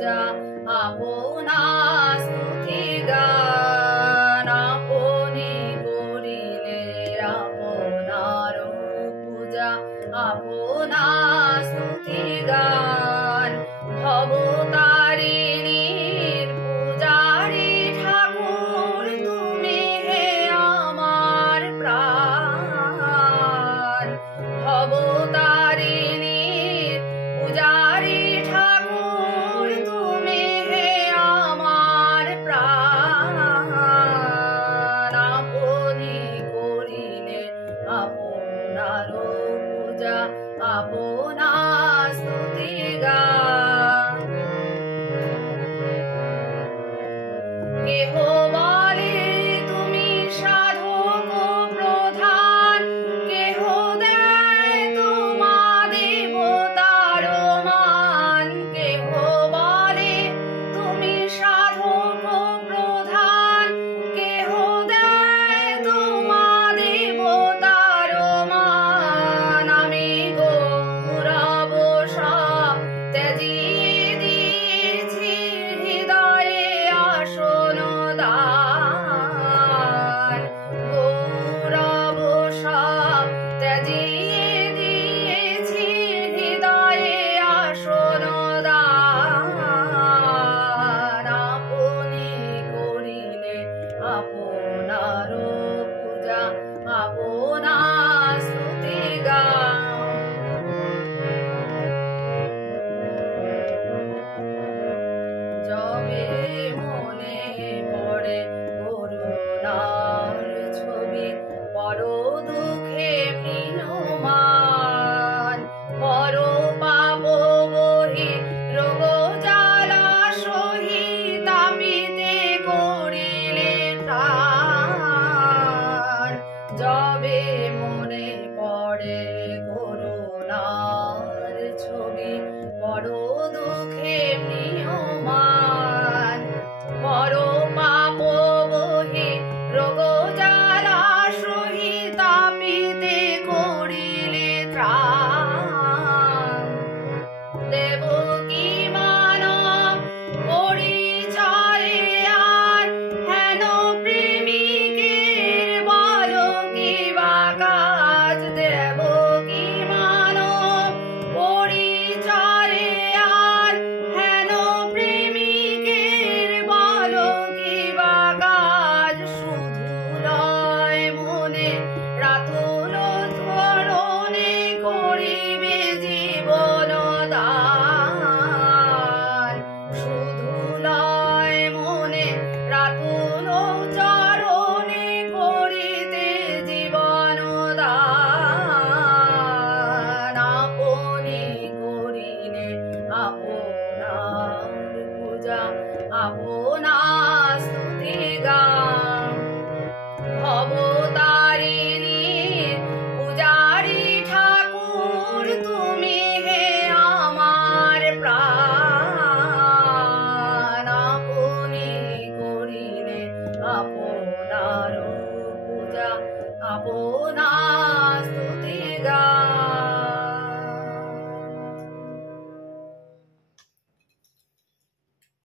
পূজা আপনা স্তুতি গান আপনি করিলে আপনার পূজা আপনা স্তুতি গান ভবতারিণীর পূজারি ঠাকুর তুমি হে আমার প্রাণ ভবতারিণীর পূজারি ঠাকুর তুমি হে আমার প্রাণ আপনি করিলে আপনার পূজা আপনা স্তুতি গান কেহ বলে তুমি সাধক প্রধান কেহ দেয় তোমা দেবতার মান কেহ বলে তুমি সাধক প্রধান কেহ দেয় তোমা দেবতার মান আমি গৌরব সব ত্যাজিয়ে দিয়েছি হৃদয়ে আসন দান গৌরব সব ত্যাজিয়ে